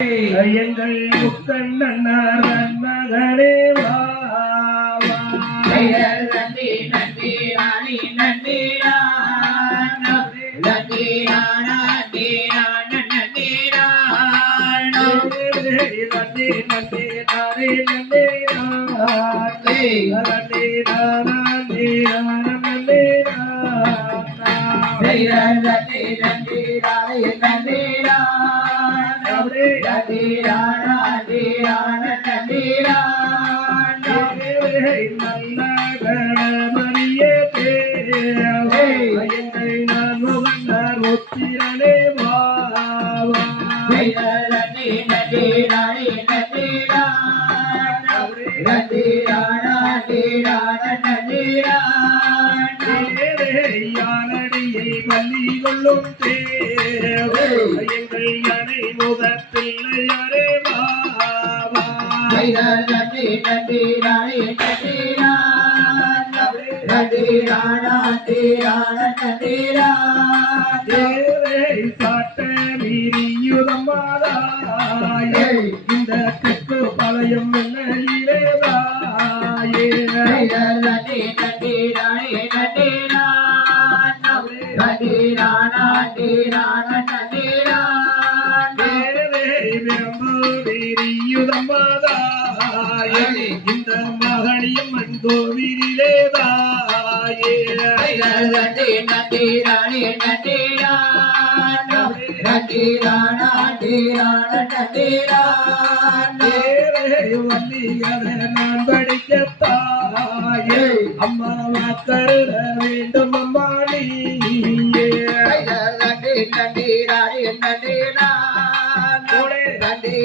எங்கள் முக்கண்ணனார் மகனே வா நந்தி நந்தி ராணி நந்தி நந்தி நந்தி நந்தி நந்தி நந்தி நாரே நந்தி நந்தி நந்தி நந்தி நந்தி நந்தி ராணி நந்தி நந்தி நந்தி நந்தி நல்ல கணமணியே தேவை எங்கள் நான் முகன்னார் ஒத்திரனே வாவா நந்தி நந்தி ராணி நந்தி நந்தி நந்தி நந்தி யானடியை பள்ளி கொள்ளும் தேவை எங்கள் யானை முகப்பிள்ளையாரே வாவா நந்தி நந்தி ராணி நந்தி நந்தி நந்தி நந்தி சாட்ட மீறியுதம்மாதாயே இந்த தெற்கு பழையம் இல்லையிலேதாயே நந்தி நந்தி ராணி நந்தி நந்தி நந்தி நந்தி விரும்புதம்மாதாயே இந்த மகளியம் மண் கோவிலேதாயே நந்தி நந்தி ராணி நந்தி நந்தி நந்தி நந்தி வள்ளியரை நான் படிக்கத்தாயே அம்மா வாக்கருட வேண்டும் அம்மா நீயே நந்தி நந்தி ராணி நந்தி நந்தி